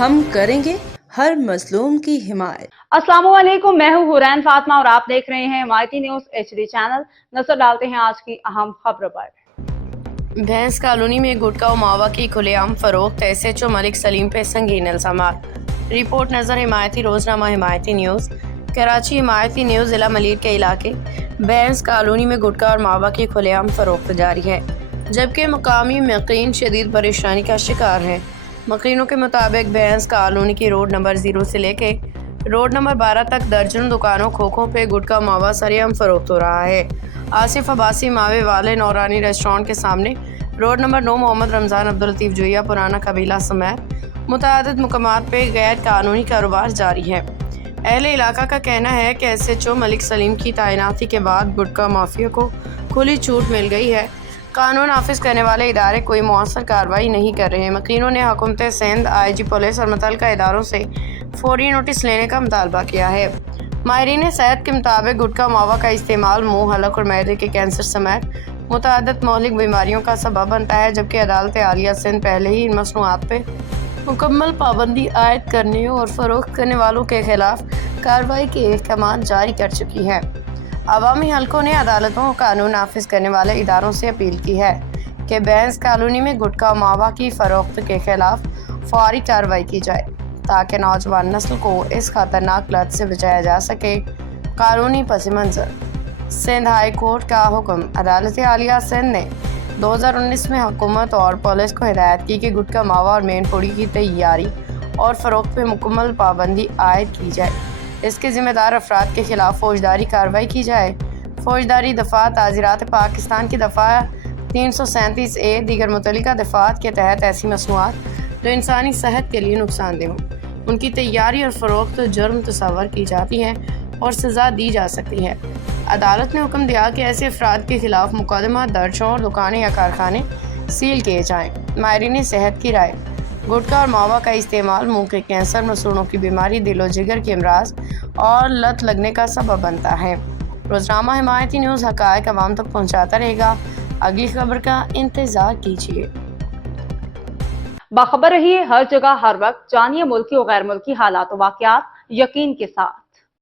ہم کریں گے ہر مظلوم کی حمایت۔ السلام علیکم، میں ہوں حورین فاطمہ اور آپ دیکھ رہے ہیں حمایتی نیوز HD چینل۔ نظر ڈالتے ہیں آج کی اہم خبروں پر۔ بھینس کالونی میں گٹکا و ماوا کی کھلے عام فروخت، SHO ملک سلیم پہ سنگین الزامات۔ رپورٹ نظر حمایتی روزنامہ حمایتی نیوز۔ کراچی حمایتی نیوز ضلع ملیر کے علاقے بھینس کالونی میں گٹکا اور ماوا کی کھلے عام فروخت جاری ہے، جبکہ مقامی مقین شدید پریشانی کا شکار ہیں۔ مقینوں کے مطابق بھینس کالونی کی روڈ نمبر 0 سے لے کے روڈ نمبر 12 تک درجنوں دکانوں کھوکھوں پہ گٹکا ماوا سرعام فروخت ہو رہا ہے۔ آصف عباسی ماوے والے نورانی ریسٹورانٹ کے سامنے روڈ نمبر 9 محمد رمضان عبداللطیف جویا پرانا قبیلہ سمیت متعدد مقامات پہ غیر قانونی کاروبار جاری ہے۔ اہل علاقہ کا کہنا ہے کہ SHO ملک سلیم کی تعیناتی کے بعد گٹکا مافیا کو کھلی چھوٹ مل گئی ہے۔ قانون نافذ کرنے والے ادارے کوئی مؤثر کارروائی نہیں کر رہے۔ مقینوں نے حکومت سندھ، IG پولیس اور متعلقہ اداروں سے فوری نوٹس لینے کا مطالبہ کیا ہے۔ ماہرین صحت کے مطابق گٹکا ماوا کا استعمال منہ، حلق اور معدے کے کینسر سمیت متعدد مہلک بیماریوں کا سبب بنتا ہے، جبکہ عدالت عالیہ سندھ پہلے ہی ان مصنوعات پہ مکمل پابندی عائد کرنے اور فروخت کرنے والوں کے خلاف کارروائی کے احکامات جاری کر چکی ہے۔ عوامی حلقوں نے عدالتوں اور قانون نافذ کرنے والے اداروں سے اپیل کی ہے کہ بھینس کالونی میں گٹکا ماوا کی فروخت کے خلاف فوری کارروائی کی جائے تاکہ نوجوان نسل کو اس خطرناک لت سے بچایا جا سکے۔ قانونی پس منظر۔ سندھ ہائی کورٹ کا حکم۔ عدالت عالیہ سندھ نے 2019 میں حکومت اور پولیس کو ہدایت کی کہ گٹکا ماوا اور مین پوڑی کی تیاری اور فروخت پہ مکمل پابندی عائد کی جائے۔ اس کے ذمہ دار افراد کے خلاف فوجداری کارروائی کی جائے۔ فوجداری دفعہ تعزیرات پاکستان کی دفعہ 337A دیگر متعلقہ دفعات کے تحت ایسی مصنوعات جو انسانی صحت کے لیے نقصان دہ ہوں، ان کی تیاری اور فروخت جرم تصور کی جاتی ہے اور سزا دی جا سکتی ہے۔ عدالت نے حکم دیا کہ ایسے افراد کے خلاف مقدمہ درج ہوں اور دکانیں یا کارخانے سیل کیے جائیں۔ ماہرین صحت کی رائے۔ گٹکا اور ماوا کا استعمال منہ کے کینسر، مسوڑھوں کی بیماری، دل و جگر کے امراض اور لت لگنے کا سبب بنتا ہے۔ روزنامہ حمایتی نیوز حقائق عوام تک پہنچاتا رہے گا۔ اگلی خبر کا انتظار کیجیے۔ باخبر رہیے ہر جگہ ہر وقت، جانیے ملکی و غیر ملکی حالات و واقعات یقین کے ساتھ۔